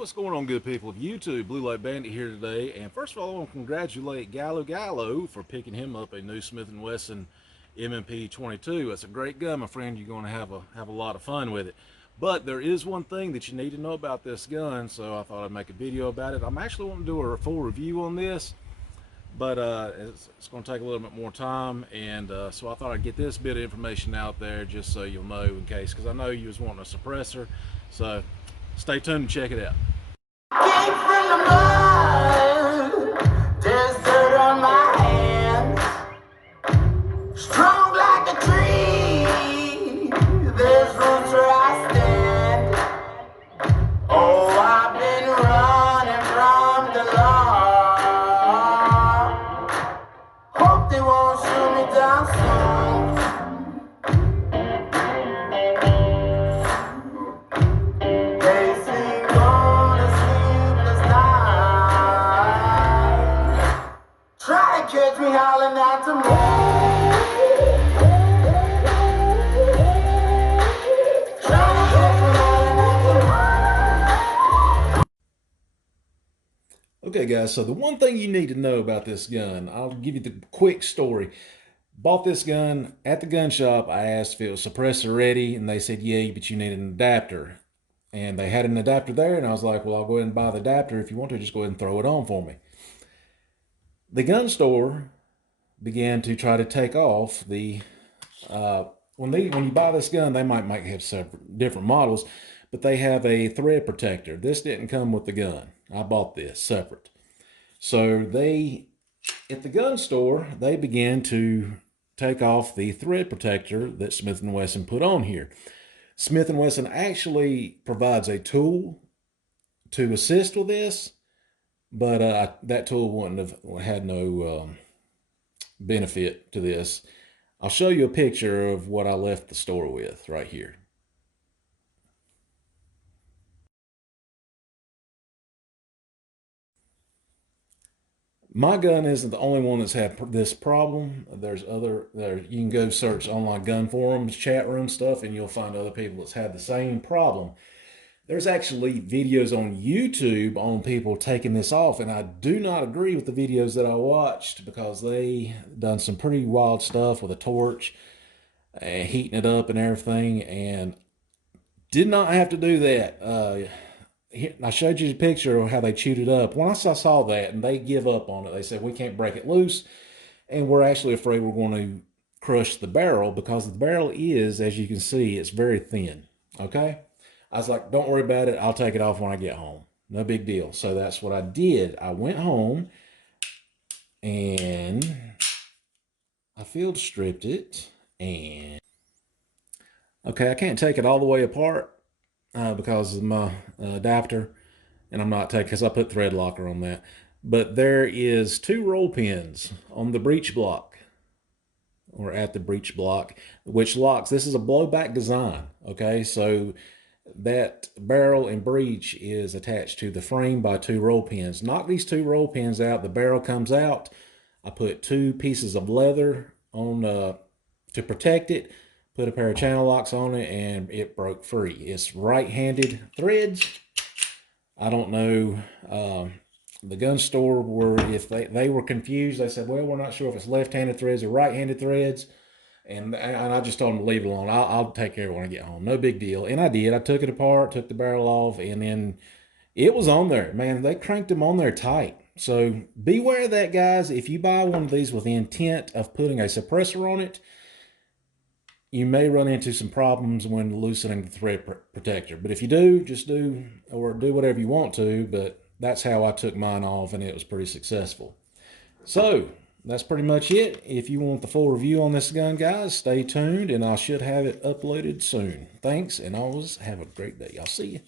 What's going on, good people of YouTube? Blue Light Bandit here today, and first of all, I want to congratulate Gallo for picking him up a new Smith & Wesson M&P 22. That's a great gun, my friend. You're going to have a lot of fun with it. But there is one thing that you need to know about this gun, so I thought I'd make a video about it. I'm actually wanting to do a full review on this, but it's going to take a little bit more time, and so I thought I'd get this bit of information out there just so you'll know in case, because I know you was wanting a suppressor. So stay tuned and check it out. Came from the mud, there's dirt on my hands. Strong like a tree, there's roots where I stand. Oh, I've been running from the law. Hope they won't shoot me down soon. Catch me howling at the moon. Okay guys, so the one thing you need to know about this gun, I'll give you the quick story. Bought this gun at the gun shop. I asked if it was suppressor ready, and they said, yeah, but you need an adapter. And they had an adapter there, and I was like, well, I'll go ahead and buy the adapter. If you want to, just go ahead and throw it on for me. The gun store began to try to take off the when you buy this gun, they might have several different models, but they have a thread protector. This didn't come with the gun. I bought this separate. So they, at the gun store, they began to take off the thread protector that Smith & Wesson put on here. Smith & Wesson actually provides a tool to assist with this, but that tool wouldn't have had no benefit to this. I'll show you a picture of what I left the store with right here. My gun isn't the only one that's had this problem. There's you can go search online gun forums, chat room stuff, and you'll find other people that's had the same problem. There's actually videos on YouTube on people taking this off, and I do not agree with the videos that I watched because they done some pretty wild stuff with a torch and heating it up and everything, and did not have to do that. I showed you the picture of how they chewed it up. Once I saw that, and they give up on it, they said, we can't break it loose, and we're actually afraid we're going to crush the barrel because the barrel is, as you can see, it's very thin, okay? I was like, don't worry about it. I'll take it off when I get home. No big deal. So that's what I did. I went home and I field stripped it. And okay, I can't take it all the way apart because of my adapter. And I'm not taking, because I put thread locker on that. But there is 2 roll pins on the breech block, or at the breech block, which locks. This is a blowback design. Okay, so that barrel and breech is attached to the frame by 2 roll pins. Knock these 2 roll pins out, the barrel comes out. I put 2 pieces of leather on to protect it, put a pair of channel locks on it, and it broke free. It's right-handed threads. I don't know, the gun store if they were confused. They said, well, we're not sure if it's left-handed threads or right-handed threads. And I just told them to leave it alone. I'll take care of it when I get home. No big deal. And I did. I took it apart, took the barrel off, and then it was on there. Man, they cranked them on there tight. So beware of that, guys. If you buy one of these with the intent of putting a suppressor on it, you may run into some problems when loosening the thread protector. But if you do, just do whatever you want to. But that's how I took mine off, and it was pretty successful. So that's pretty much it. If you want the full review on this gun, guys, stay tuned, and I should have it uploaded soon. Thanks, and always have a great day. I'll see you.